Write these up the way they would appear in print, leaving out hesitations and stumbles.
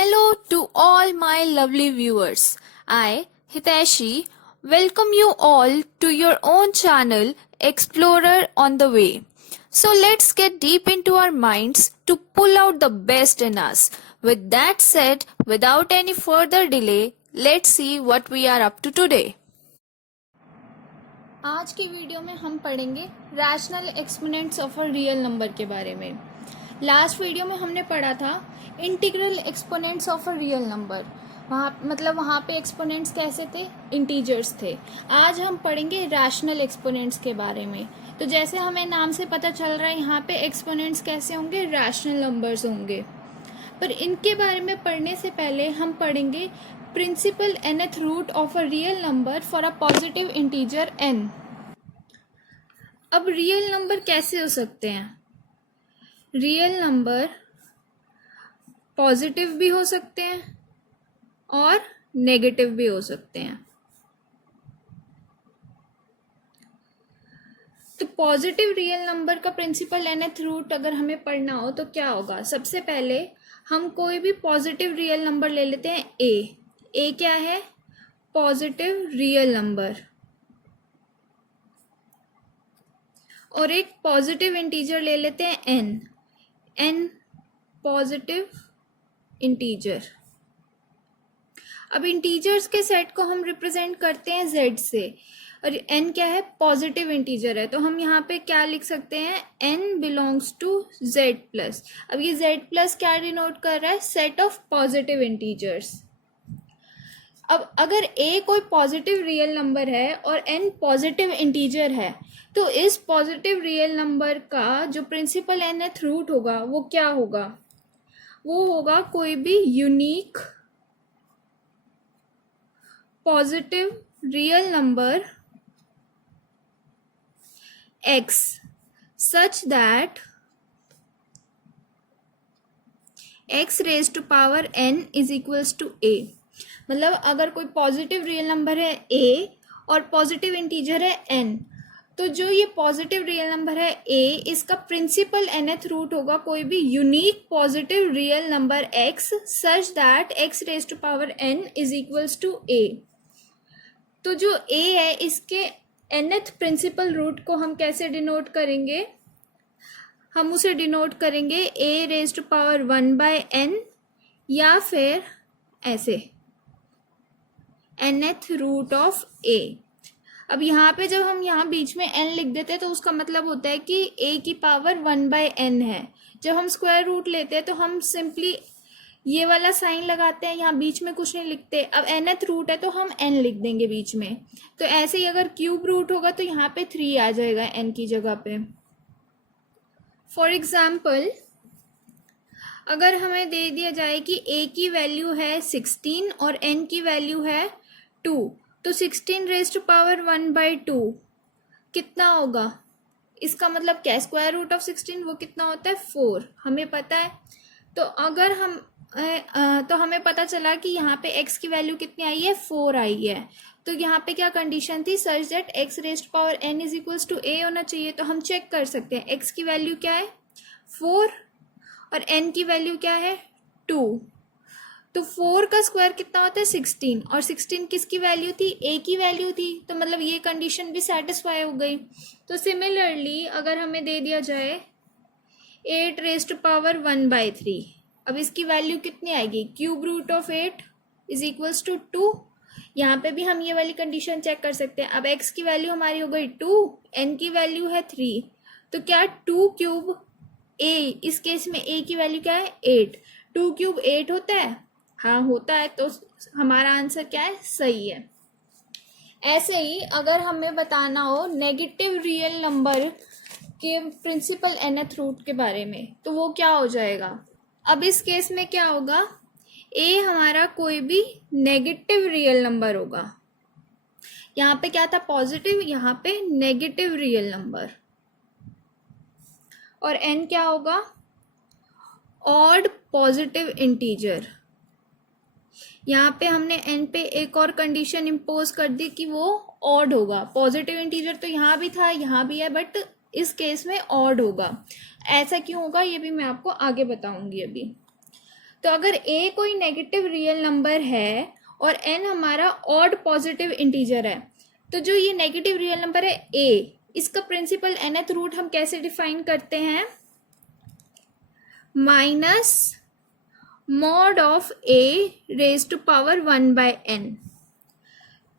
Hello to all my lovely viewers. I, Hiteshi, welcome you all to your own channel, Explorer on the Way. So let's get deep into our minds to pull out the best in us. With that said, without any further delay, let's see what we are up to today. आज की video में हम पढ़ेंगे rational exponents of a real number के बारे में। Last video में हमने पढ़ा था integral exponents of a real number. वहाँ पे एक्सपोनेंट्स कैसे थे, इंटीजर्स थे। आज हम पढ़ेंगे रैशनल एक्सपोनेंट्स के बारे में। तो जैसे हमें नाम से पता चल रहा है, यहाँ पे एक्सपोनेंट्स कैसे होंगे, रैशनल नंबर्स होंगे। पर इनके बारे में पढ़ने से पहले हम पढ़ेंगे principal nth root of a real number for a positive integer n। अब रियल नंबर कैसे हो सकते हैं? रियल नंबर पॉजिटिव भी हो सकते हैं और नेगेटिव भी हो सकते हैं। तो पॉजिटिव रियल नंबर का प्रिंसिपल nth रूट अगर हमें पढ़ना हो तो क्या होगा? सबसे पहले हम कोई भी पॉजिटिव रियल नंबर ले लेते हैं ए क्या है? Positive real number. और एक पॉजिटिव इंटीजर ले लेते हैं एन पॉजिटिव इंटीजर। अब इंटीजर्स के सेट को हम रिप्रेजेंट करते हैं जेड से, और n क्या है? पॉजिटिव इंटीजर है। तो हम यहाँ पे क्या लिख सकते हैं? n belongs to z plus. अब ये z प्लस क्या डिनोट कर रहा है? Set of positive integers. अब अगर a कोई पॉजिटिव रियल नंबर है और n पॉजिटिव इंटीजर है, तो इस पॉजिटिव रियल नंबर का जो प्रिंसिपल nth रूट होगा वो क्या होगा? वो होगा कोई भी unique positive real number x such that x raised to power n is equals to a। मतलब अगर कोई पॉजिटिव रियल नंबर है a और पॉजिटिव इंटीजर है n, तो जो ये पॉजिटिव रियल नंबर है a, इसका प्रिंसिपल nth रूट होगा कोई भी unique positive real number x such that x raise to power n is equals to a। तो जो a है, इसके nth प्रिंसिपल रूट को हम कैसे डिनोट करेंगे? हम उसे डिनोट करेंगे a raise to power 1/n, या फिर ऐसे nth रूट ऑफ a। अब यहाँ पे जब हम यहाँ बीच में n लिख देते हैं तो उसका मतलब होता है कि a की पावर 1/n है। जब हम स्क्वायर रूट लेते हैं तो हम सिंपली ये वाला साइन लगाते हैं, यहाँ बीच में कुछ नहीं लिखते। अब nth रूट है तो हम n लिख देंगे बीच में। तो ऐसे ही अगर क्यूब रूट होगा तो यहाँ पे 3 आ जाएगा n की जगह पे। फॉर एग्जाम्पल, अगर हमें दे दिया जाए कि a की वैल्यू है 16 और n की वैल्यू है 2, तो 16 रेज टू पावर 1/2 कितना होगा? इसका मतलब क्या? स्क्वायर रूट ऑफ 16 वो कितना होता है? 4, हमें पता है। तो अगर हम तो हमें पता चला कि यहाँ पे x की वैल्यू कितनी आई है? 4 आई है। तो यहाँ पे क्या कंडीशन थी? Such that x raise to power n is equals to a होना चाहिए। तो हम चेक कर सकते हैं x की वैल्यू क्या है? 4, और n की वैल्यू क्या है? 2। तो 4 का स्क्वायर कितना होता है? 16, और 16 किसकी वैल्यू थी? a की वैल्यू थी। तो मतलब ये कंडीशन भी सेटिस्फाई हो गई। तो सिमिलरली अगर हमें दे दिया जाए 8 रेज टू पावर 1/3, अब इसकी वैल्यू कितनी आएगी? Cube root of 8 is equals to 2। यहाँ पे भी हम ये वाली कंडीशन चेक कर सकते हैं। अब x की वैल्यू हमारी हो गई 2, n की वैल्यू है 3, तो क्या 2 क्यूब a, इस केस में a की वैल्यू क्या है? 8। 2 क्यूब 8 होता है? हाँ होता है। तो हमारा आंसर क्या है? सही है। ऐसे ही अगर हमें बताना हो नेगेटिव रियल नंबर के प्रिंसिपल nth रूट के बारे में, तो वो क्या हो जाएगा? अब इस केस में क्या होगा? a हमारा कोई भी नेगेटिव रियल नंबर होगा। यहाँ पे क्या था? पॉजिटिव, यहाँ पे नेगेटिव रियल नंबर। और n क्या होगा? Odd positive integer. यहाँ पे हमने n पे एक और कंडीशन इम्पोज कर दी कि वो ऑड होगा। पॉजिटिव इंटीजर तो यहाँ भी था, यहाँ भी है, बट इस केस में ऑड होगा। ऐसा क्यों होगा ये भी मैं आपको आगे बताऊंगी अभी। तो अगर a कोई नेगेटिव रियल नंबर है और n हमारा ऑड पॉजिटिव इंटीजर है, तो जो ये नेगेटिव रियल नंबर है a, इसका प्रिंसिपल nth रूट हम कैसे डिफाइन करते हैं? Minus mod of a raise to power 1/n।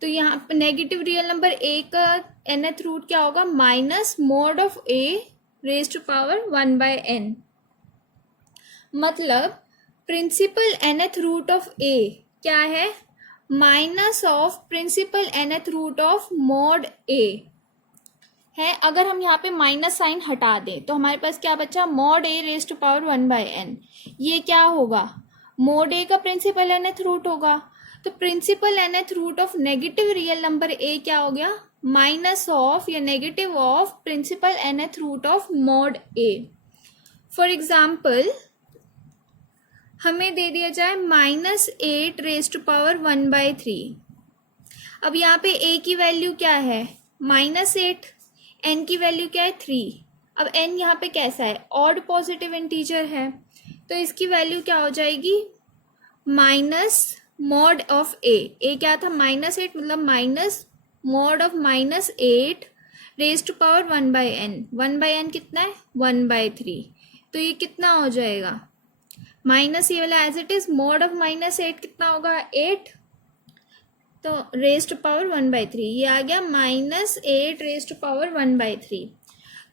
तो यहाँ पर नेगेटिव रियल नंबर a का nth रूट क्या होगा? Minus mod of a raise to power 1/n। मतलब principal nth root of a क्या है? Minus of principal nth root of mod a है। अगर हम यहाँ पे माइनस साइन हटा दें तो हमारे पास क्या बचा? Mod a raise to power 1/n। ये क्या होगा? मॉड a का प्रिंसिपल nth रूट होगा। तो principal nth root of negative real number a क्या हो गया? माइनस ऑफ या negative of principal nth root of mod a। For example हमें दे दिया जाए -8 रेज टू पावर 1/3। अब यहाँ पे a की वैल्यू क्या है? -8। n की वैल्यू क्या है? 3। अब n यहाँ पे कैसा है? ऑड पॉजिटिव इंटीजर है, तो इसकी वैल्यू क्या हो जाएगी? Minus mod of a। a क्या था? -8, मतलब minus mod of -8 raise to power 1/n। 1/n कितना है? 1/3। तो ये कितना हो जाएगा? माइनस ये वाला as it is, mod of -8 कितना होगा? 8। तो रेज टू पावर 1/3 ये आ गया -8 रेज टू पावर 1/3।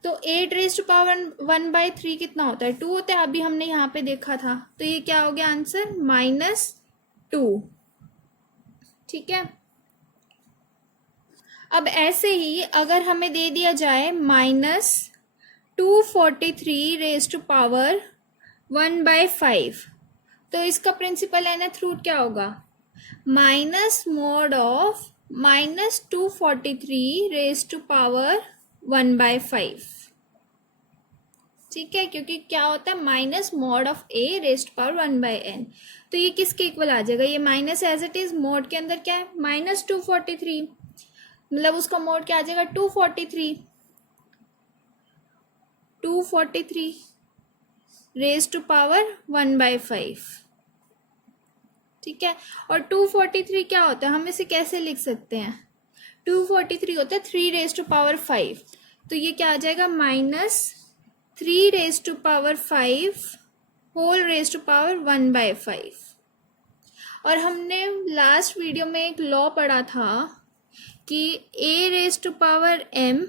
तो 8 रेज टू पावर 1/3 कितना होता है? 2 होता है। अभी हमने यहाँ पे देखा था, तो ये क्या हो गया आंसर? -2। ठीक है। अब ऐसे ही अगर हमें दे दिया जाए -243 रेज टू पावर 1/5, तो इसका प्रिंसिपल nth रूट क्या होगा? Minus mod of -243 raise to power 1/5। ठीक है, क्योंकि क्या होता है? Minus mod of a raise to power 1/n। तो ये किसके इक्वल आ जाएगा? ये minus as it is, mod के अंदर क्या है? -243, मतलब उसका मॉड क्या आ जाएगा? 243 रेज टू पावर 1/5। ठीक है। और 243 क्या होता है? हम इसे कैसे लिख सकते हैं? 243 होता है 3 रेज टू पावर 5। तो ये क्या आ जाएगा? -3 raise to power 5 whole raise to power 1/5। और हमने लास्ट वीडियो में एक लॉ पढ़ा था कि a raise to power m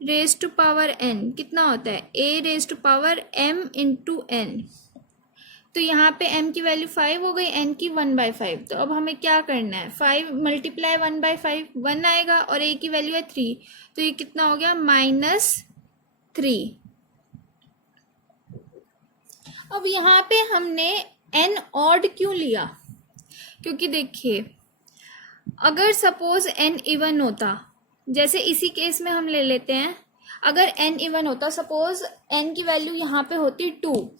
raise to power n कितना होता है? a raise to power m into n। तो यहाँ पे m की वैल्यू 5 हो गई, n की 1/5। तो अब हमें क्या करना है? 5 मल्टीप्लाई 1/5 1 आएगा, और a की वैल्यू है 3, तो ये कितना हो गया? -3। अब यहाँ पे हमने n ऑड क्यों लिया? क्योंकि देखिए, अगर सपोज n इवन होता, जैसे इसी केस में हम ले लेते हैं, अगर n इवन होता, सपोज n की वैल्यू यहाँ पे होती 2,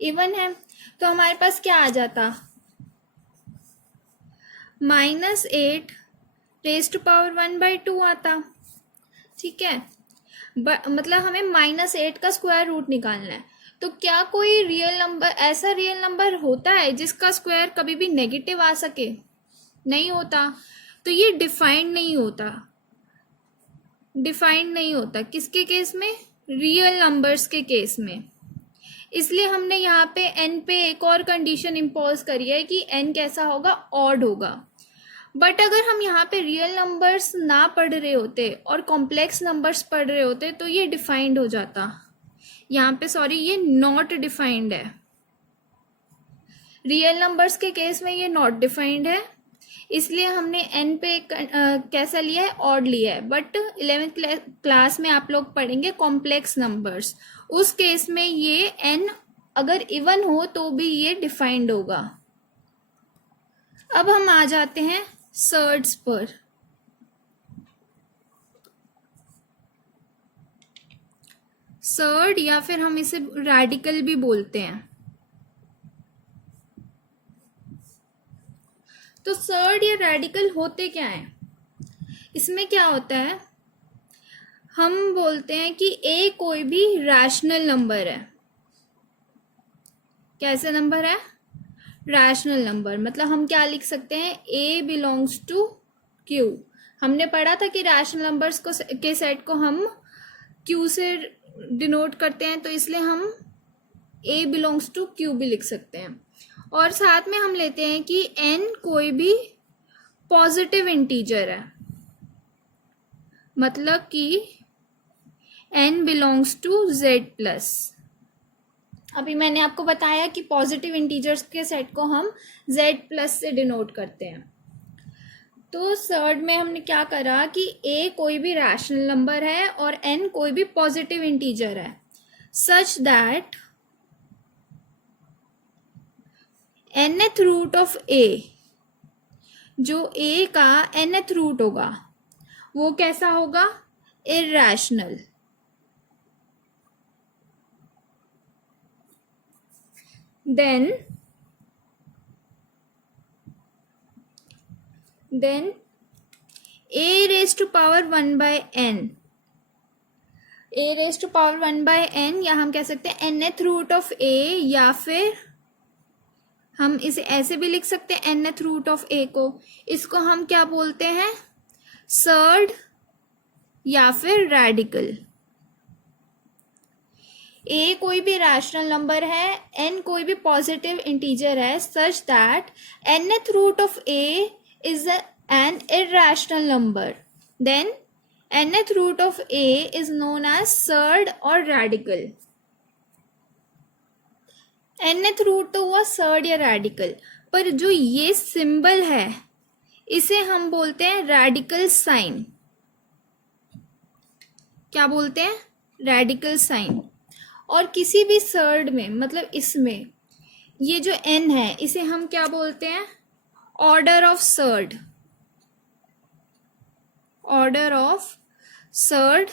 इवन है, तो हमारे पास क्या आ जाता? -8 रेज टू पावर 1/2 आता। ठीक है, मतलब हमें -8 का स्क्वायर रूट निकालना है। तो क्या कोई रियल नंबर, ऐसा रियल नंबर होता है जिसका स्क्वायर कभी भी नेगेटिव आ सके? नहीं होता। तो ये डिफाइंड नहीं होता। डिफाइंड नहीं होता किसके केस में? रियल नंबर्स के केस में। इसलिए हमने यहाँ पे n पे एक और कंडीशन इम्पोज करी है कि n कैसा होगा? ऑड होगा। बट अगर हम यहाँ पे रियल नंबर्स ना पढ़ रहे होते और कॉम्प्लेक्स नंबर्स पढ़ रहे होते तो ये डिफाइंड हो जाता। यहाँ पे सॉरी, ये नॉट डिफाइंड है। रियल नंबर्स के केस में ये नॉट डिफाइंड है, इसलिए हमने n पे कैसा लिया है? ऑड लिया है। बट 11th क्लास में आप लोग पढ़ेंगे कॉम्प्लेक्स नंबर्स, उस केस में ये n अगर इवन हो तो भी ये डिफाइंड होगा। अब हम आ जाते हैं सर्ड्स पर। सर्ड या फिर हम इसे रेडिकल भी बोलते हैं। तो सर्ड या रेडिकल होते क्या है? इसमें क्या होता है? हम बोलते हैं कि a कोई भी रैशनल नंबर है। कैसे नंबर है? Rational number. मतलब हम क्या लिख सकते हैं? ए बिलोंग्स टू क्यू। हमने पढ़ा था कि रैशनल नंबर्स को के सेट को हम क्यू से डिनोट करते हैं, तो इसलिए हम ए बिलोंग्स टू क्यू भी लिख सकते हैं। और साथ में हम लेते हैं कि एन कोई भी पॉजिटिव इंटीजर है, मतलब कि n belongs to z plus. अभी मैंने आपको बताया कि पॉजिटिव इंटीजर्स के सेट को हम जेड प्लस से डिनोट करते हैं। तो थर्ड में हमने क्या करा कि ए कोई भी रैशनल नंबर है और एन कोई भी पॉजिटिव इंटीजर है, such that nth root of A, जो ए का nth रूट होगा वो कैसा होगा? Irrational. Then a raised to power 1 by n, a raised to power 1 by n, या हम कह सकते हैं nth रूट ऑफ a, या फिर हम इसे ऐसे भी लिख सकते हैं nth रूट ऑफ a को, इसको हम क्या बोलते हैं? सर्ड या फिर रेडिकल। a कोई भी रैशनल नंबर है, n कोई भी पॉजिटिव इंटीजर है, such that nth root of a is an irrational number, then nth root of a is known as surd or radical। nth root तो हुआ सर्ड या radical, पर जो ये सिंबल है इसे हम बोलते हैं रेडिकल साइन। क्या बोलते हैं? Radical sign. और किसी भी सर्ड में, मतलब इसमें ये जो n है इसे हम क्या बोलते हैं? Order of surd, order of surd.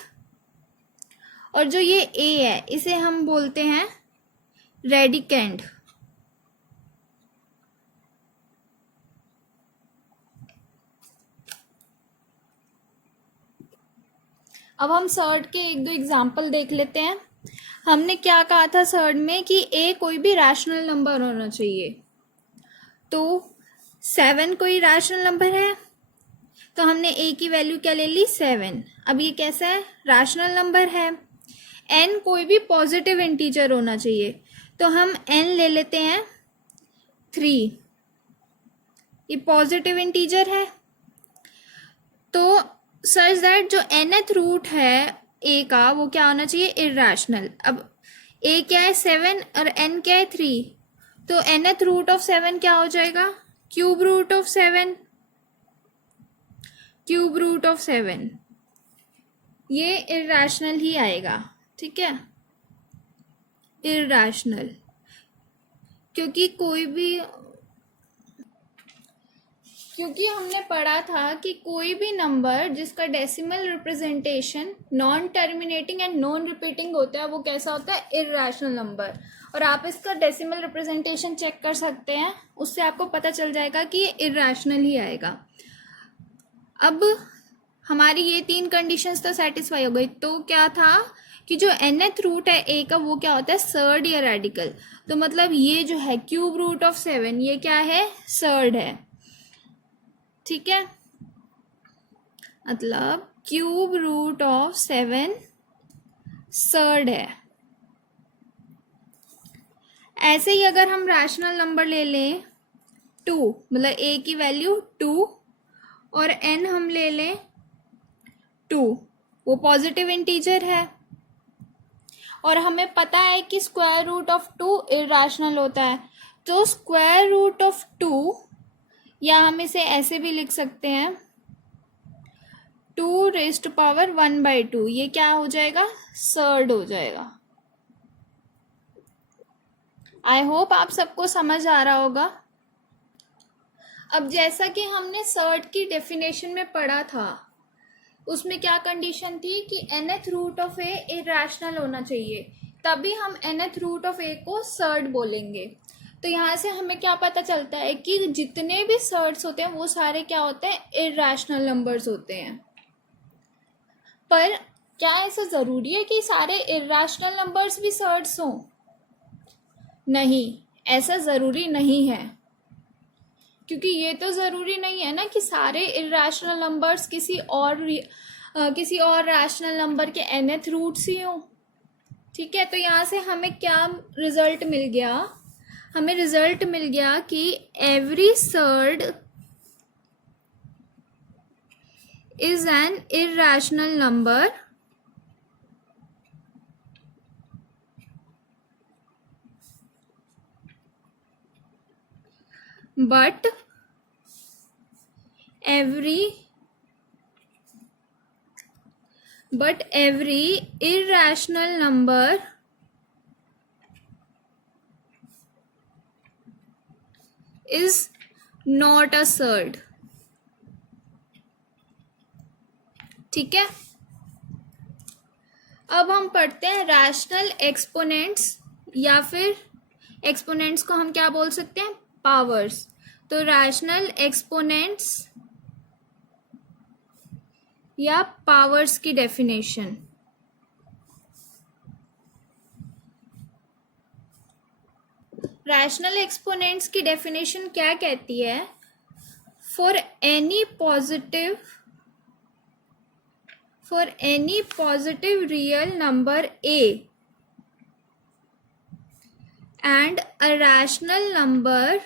और जो ये a है इसे हम बोलते हैं रेडिकेंड। अब हम सर्ड के एक दो एग्जाम्पल देख लेते हैं। हमने क्या कहा था सर्ड में कि a कोई भी रैशनल नंबर होना चाहिए, तो 7 कोई रैशनल नंबर है, तो हमने a की वैल्यू क्या ले ली? 7। अब ये कैसा है? रैशनल नंबर है। n कोई भी पॉजिटिव इंटीजर होना चाहिए, तो हम n ले लेते हैं 3, ये पॉजिटिव इंटीजर है। तो सच दैट जो nth रूट है a का वो क्या होना चाहिए? इरैशनल। अब a क्या है? 7 और n क्या है? 3, तो nth रूट ऑफ 7 क्या हो जाएगा? Cube root of 7, cube root of 7, ये इरैशनल ही आएगा। ठीक है, इरैशनल, क्योंकि हमने पढ़ा था कि कोई भी नंबर जिसका decimal representation non terminating and non repeating होता है वो कैसा होता है? Irrational number. और आप इसका डेसिमल रिप्रेजेंटेशन चेक कर सकते हैं, उससे आपको पता चल जाएगा कि ये इरैशनल ही आएगा। अब हमारी ये 3 कंडीशंस तो सेटिस्फाई हो गई, तो क्या था कि जो nth रूट है a का वो क्या होता है? सर्ड या रेडिकल। तो मतलब ये जो है क्यूब रूट ऑफ 7 ये क्या है? सर्ड है। ठीक है, मतलब क्यूब रूट ऑफ 7 सर्ड है। ऐसे ही अगर हम रैशनल नंबर ले लें 2, मतलब a की वैल्यू 2 और n हम ले लें 2, वो पॉजिटिव इंटीजर है और हमें पता है कि स्क्वायर रूट ऑफ 2 इरैशनल होता है, तो स्क्वायर रूट ऑफ 2, या हम इसे ऐसे भी लिख सकते हैं 2 रेज़ टू पावर 1/2, ये क्या हो जाएगा? सर्ड हो जाएगा। आई होप आप सबको समझ आ रहा होगा। अब जैसा कि हमने सर्ड की डेफिनेशन में पढ़ा था, उसमें क्या कंडीशन थी कि nth root of a irrational होना चाहिए, तभी हम nth रूट ऑफ ए को सर्ड बोलेंगे। तो यहाँ से हमें क्या पता चलता है कि जितने भी सर्ड्स होते हैं वो सारे क्या होते हैं? इरैशनल नंबर्स होते हैं। पर क्या ऐसा ज़रूरी है कि सारे इरैशनल नंबर्स भी सर्ड्स हों? नहीं, ऐसा ज़रूरी नहीं है, क्योंकि ये तो ज़रूरी नहीं है ना कि सारे इरेशनल नंबर्स किसी और रैशनल नंबर के nth रूट्स ही हों। ठीक है, तो यहाँ से हमें क्या रिजल्ट मिल गया? हमें रिजल्ट मिल गया कि every surd is an irrational number but every irrational number is not a surd। ठीक है, अब हम पढ़ते हैं रैशनल एक्सपोनेंट्स, या फिर एक्सपोनेंट्स को हम क्या बोल सकते हैं? पावर्स। तो रैशनल एक्सपोनेंट्स या पावर्स की डेफिनेशन। रैशनल एक्सपोनेंट्स की डेफिनेशन क्या कहती है? For any positive real number a and a rational number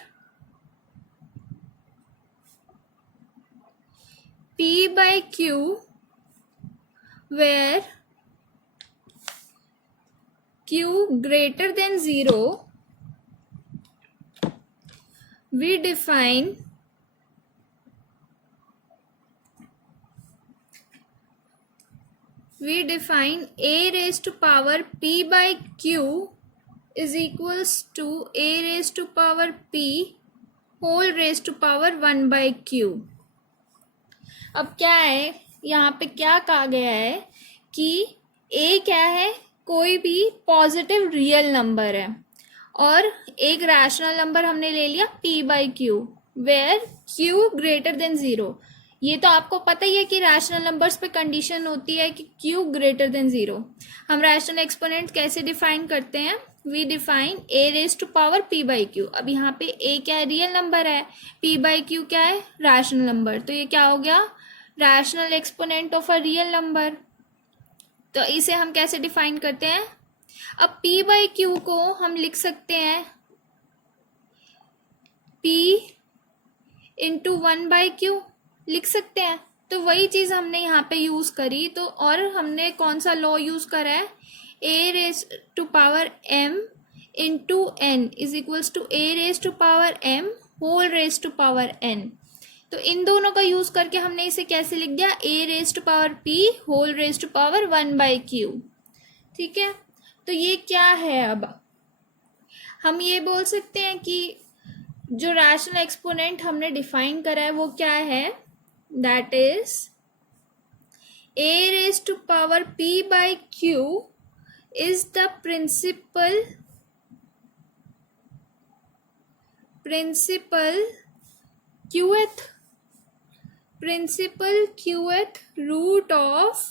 p by q where q greater than 0, we define a raised to power p by q is equals to a raised to power p whole raised to power 1 by q। अब क्या है, यहाँ पे क्या कहा गया है कि a क्या है? कोई भी पॉजिटिव रियल नंबर है, और एक रैशनल नंबर हमने ले लिया p by q where q greater than 0। ये तो आपको पता ही है कि रैशनल नंबर्स पे कंडीशन होती है कि q ग्रेटर देन 0। हम रैशनल एक्सपोनेंट कैसे डिफाइन करते हैं? We define a raise to power p by q. अब यहाँ पे a क्या है? रियल नंबर है, p बाई क्यू क्या है? Rational number. तो ये क्या हो गया? Rational exponent of a real number. तो इसे हम कैसे डिफाइन करते हैं? अब p बाई क्यू को हम लिख सकते हैं p इंटू 1 बाई क्यू लिख सकते हैं। तो वही चीज़ हमने यहाँ पे यूज़ करी। तो और हमने कौन सा लॉ यूज़ करा है? a raise to power m into n is equals to a raise to power m whole raise to power n। तो इन दोनों का यूज़ करके हमने इसे कैसे लिख दिया? a raise to power p whole raise to power 1 by q. ठीक है, तो ये क्या है? अब हम ये बोल सकते हैं कि जो रैशनल एक्सपोनेंट हमने डिफाइन करा है वो क्या है? That is a raise to power p by q is the principal qth root of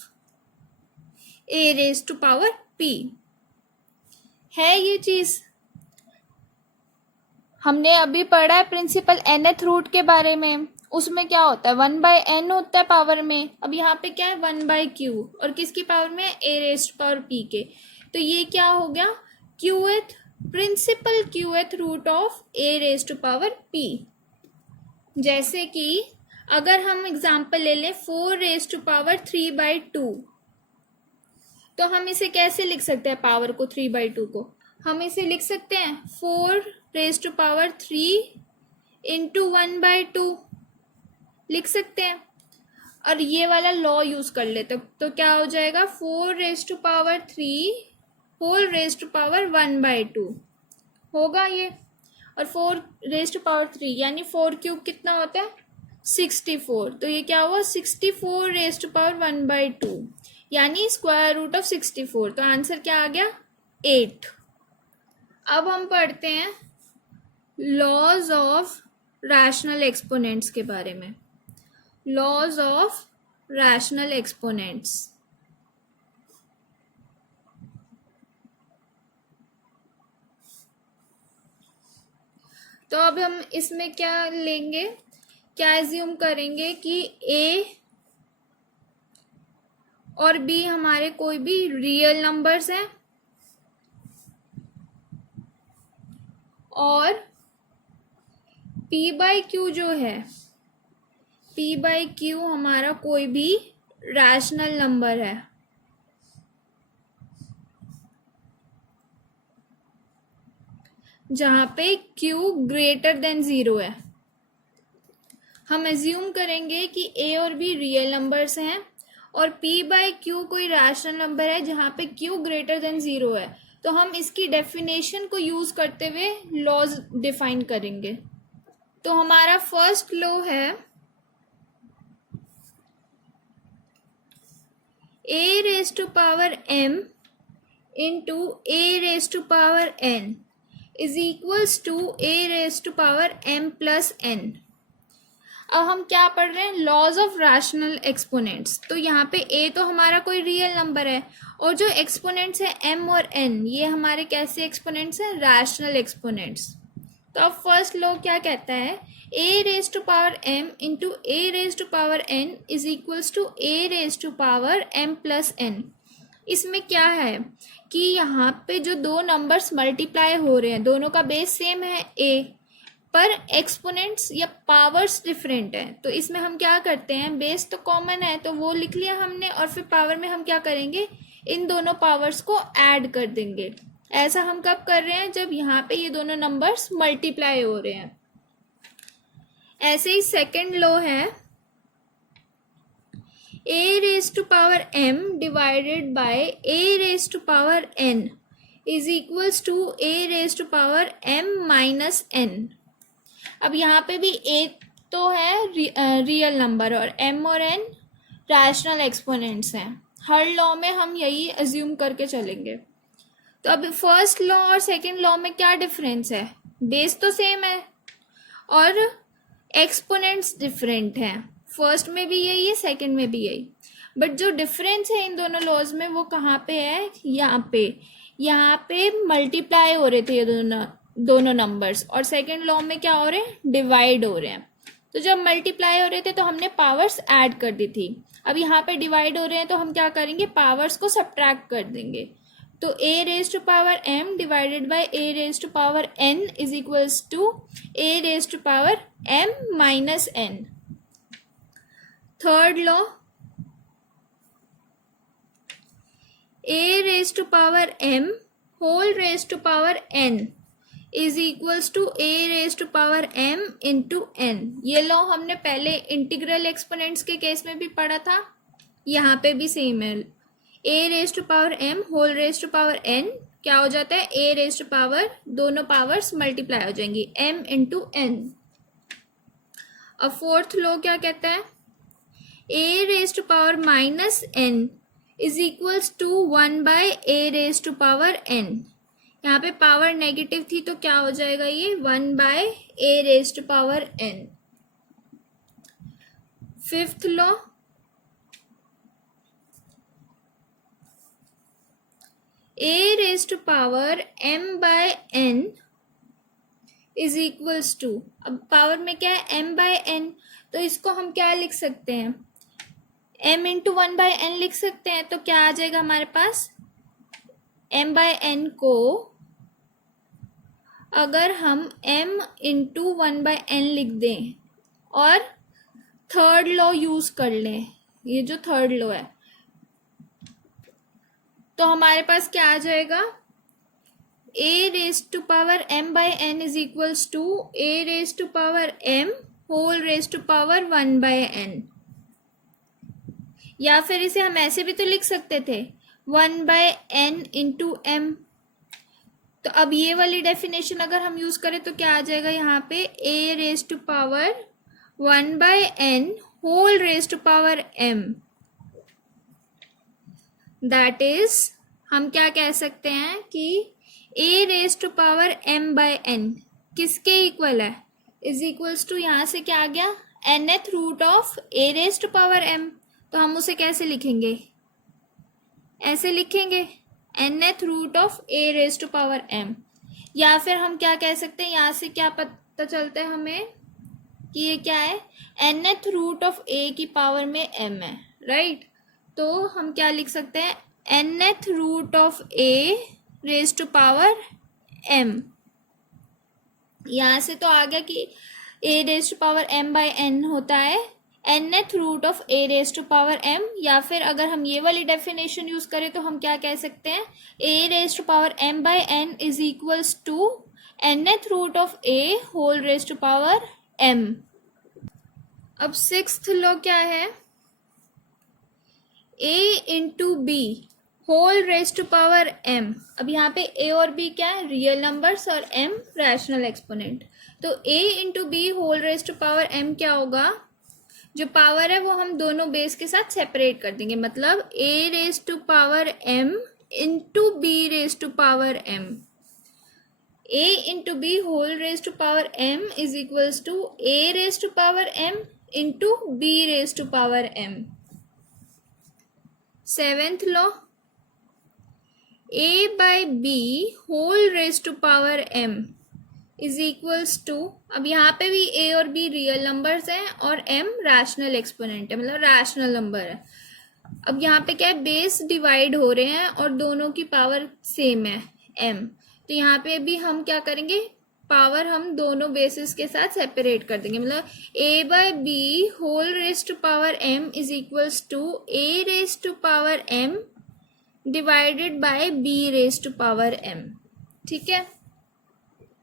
a raised to power p है। ये चीज हमने अभी पढ़ा है प्रिंसिपल nth रूट के बारे में। उसमें क्या होता है? 1 बाई n होता है पावर में। अब यहाँ पे क्या है? 1 बाई क्यू, और किसकी पावर में? a रेस्ट पावर p के। तो ये क्या हो गया? Principal qth root of a raised to power p। जैसे कि अगर हम एग्जाम्पल ले लें 4 रेज टू पावर 3 बाई 2, तो हम इसे कैसे लिख सकते हैं? पावर को 3 बाई 2 को हम इसे लिख सकते हैं 4 raise to power 3 into 1 by 2 लिख सकते हैं। और ये वाला लॉ यूज कर लेते तो क्या हो जाएगा? 4 raise to power 3 whole raise to power 1 by 2 होगा ये। और 4 रेज टू पावर 3 यानी 4 क्यूब कितना होता है? 64। तो ये क्या हुआ? 64 रेज टू पावर 1 बाई 2 यानी स्क्वायर रूट ऑफ 64। तो आंसर क्या आ गया? 8। अब हम पढ़ते हैं लॉज ऑफ रैशनल एक्सपोनेंट्स के बारे में। Laws of rational exponents. तो अब हम इसमें क्या लेंगे, क्या एज्यूम करेंगे कि ए और बी हमारे कोई भी रियल नंबर्स हैं और पी बाई क्यू जो है, पी बाई क्यू हमारा कोई भी रैशनल नंबर है। जहां पे क्यू ग्रेटर देन 0 है। हम एज्यूम करेंगे कि ए और बी रियल नंबर्स हैं और पी बाई क्यू कोई रैशनल नंबर है जहां पे क्यू ग्रेटर देन 0 है। तो हम इसकी डेफिनेशन को यूज करते हुए लॉज डिफाइन करेंगे। तो हमारा फर्स्ट लॉ है A raise to power m into A raise to power n is equals to A raise to power m plus n। अब हम क्या पढ़ रहे हैं, लॉज ऑफ रैशनल एक्सपोनेंट्स। तो यहाँ पे a तो हमारा कोई रियल नंबर है और जो एक्सपोनेंट्स है m और n ये हमारे कैसे एक्सपोनेंट्स हैं, रैशनल एक्सपोनेंट्स। तो अब फर्स्ट लॉ क्या कहता है, a raise to power m into A raise to power n is equals to A raise to power m plus n। इसमें क्या है कि यहाँ पे जो दो नंबर्स मल्टीप्लाई हो रहे हैं दोनों का बेस सेम है a, पर एक्सपोनेंट्स या पावर्स डिफरेंट है। तो इसमें हम क्या करते हैं, बेस तो कॉमन है तो वो लिख लिया हमने और फिर पावर में हम क्या करेंगे, इन दोनों पावर्स को ऐड कर देंगे। ऐसा हम कब कर रहे हैं, जब यहाँ पे ये दोनों नंबर्स मल्टीप्लाई हो रहे हैं। ऐसे ही सेकेंड लॉ है a raise to power m divided by a raise to power n is equals to a raise to power m minus n। अब यहाँ पे भी a तो है रियल नंबर और m और n रैशनल एक्सपोनेंट्स हैं। हर लॉ में हम यही अज्यूम करके चलेंगे। तो अब फर्स्ट लॉ और सेकंड लॉ में क्या डिफरेंस है, बेस तो सेम है और एक्सपोनेंट्स डिफरेंट हैं। फर्स्ट में भी यही है, सेकंड में भी यही, बट जो डिफरेंस है इन दोनों लॉज में वो कहाँ पे है, यहाँ पे मल्टीप्लाई हो रहे थे ये दोनों नंबर्स और सेकंड लॉ में क्या हो रहे हैं, डिवाइड हो रहे हैं। तो जब मल्टीप्लाई हो रहे थे तो हमने पावर्स ऐड कर दी थी, अब यहाँ पे डिवाइड हो रहे हैं तो हम क्या करेंगे, पावर्स को सब्ट्रैक्ट कर देंगे। तो a raise to power m divided by a raise to power n is equals to a raise to power m minus n। Third law, a raise to power m whole raise to power n is equals to a raise to power m into n। ये law हमने पहले integral exponents के case में भी पढ़ा था, यहाँ पे भी सेम है। a raise to power m whole raise to power n क्या हो जाता है, a रेज टू पावर, दोनों पावर्स मल्टीप्लाई हो जाएंगी, m इंटू n। अब फोर्थ लॉ क्या कहता है, a raise to power minus n is equals to 1 by a raise to power n। यहाँ पे पावर नेगेटिव थी तो क्या हो जाएगा, ये 1 by a raise to power n। Fifth law, a raise to power m by n is equals to, अब power में क्या है, m बाय n, तो इसको हम क्या लिख सकते हैं, m इंटू 1 बाय n लिख सकते हैं। तो क्या आ जाएगा हमारे पास, m बाय n को अगर हम m इंटू 1 बाय n लिख दें और थर्ड लॉ यूज कर लें, ये जो थर्ड लॉ है, तो हमारे पास क्या आ जाएगा, a raise to power m by n is equals to a raise to power m whole raise to power 1 by n। या फिर इसे हम ऐसे भी तो लिख सकते थे, 1 बाय n इंटू m। तो अब ये वाली डेफिनेशन अगर हम यूज करें तो क्या आ जाएगा, यहाँ पे a raise to power 1 by n whole raise to power m। That is हम क्या कह सकते हैं कि a raise to power m by n किसके इक्वल है, इज इक्वल्स टू, यहाँ से क्या आ गया, nth root of a raise to power m। तो हम उसे कैसे लिखेंगे, ऐसे लिखेंगे, nth root of a raise to power m। या फिर हम क्या कह सकते हैं, यहाँ से क्या पता चलता है हमें कि ये क्या है, nth रूट ऑफ a की पावर में m है, राइट। तो हम क्या लिख सकते हैं, nth root of a raise to power m। यहाँ से तो आ गया कि a raise to power m by n होता है nth root of a raise to power m, या फिर अगर हम ये वाली डेफिनेशन यूज करें तो हम क्या कह सकते हैं, a raise to power m by n is equals to nth root of a whole raise to power m। अब सिक्स्थ लॉ क्या है, a into b whole raise to power m। अब यहाँ पे a और b क्या है, real numbers, और m रैशनल एक्सपोनेंट। तो a into b whole raise to power m क्या होगा, जो पावर है वो हम दोनों बेस के साथ सेपरेट कर देंगे, मतलब a raise to power m into b raise to power m। a into b whole raise to power m is equals to a raise to power m into b raise to power m। Seventh law, a by b whole raise to power m is equals to, अब यहाँ पे भी a और b real numbers हैं और m rational exponent है, मतलब rational number है। अब यहाँ पे क्या है, बेस डिवाइड हो रहे हैं और दोनों की पावर सेम है m, तो यहाँ पे भी हम क्या करेंगे, पावर हम दोनों बेसिस के साथ सेपरेट कर देंगे, मतलब a by b whole raise to power m is equals to a raise to power m divided by b raise to power m। ठीक है,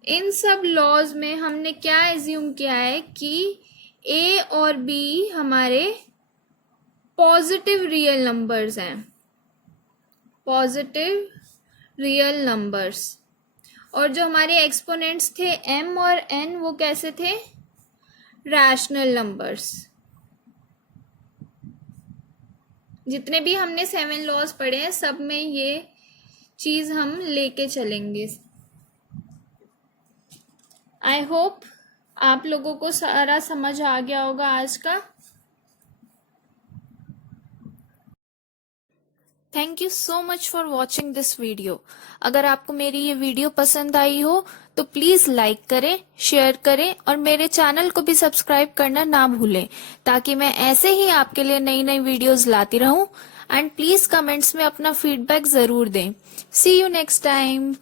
इन सब लॉज में हमने क्या एज्यूम किया है कि a और b हमारे पॉजिटिव रियल नंबर्स हैं, पॉजिटिव रियल नंबर्स, और जो हमारे एक्सपोनेंट्स थे m और n वो कैसे थे, रैशनल नंबर्स। जितने भी हमने 7 लॉज पढ़े हैं सब में ये चीज हम लेके चलेंगे। आई होप आप लोगों को सारा समझ आ गया होगा आज का। Thank you so much for watching this video. अगर आपको मेरी ये वीडियो पसंद आई हो तो प्लीज लाइक करें, शेयर करें और मेरे चैनल को भी सब्सक्राइब करना ना भूलें, ताकि मैं ऐसे ही आपके लिए नई नई वीडियोस लाती रहूं। एंड प्लीज कमेंट्स में अपना फीडबैक जरूर दें। सी यू नेक्स्ट टाइम।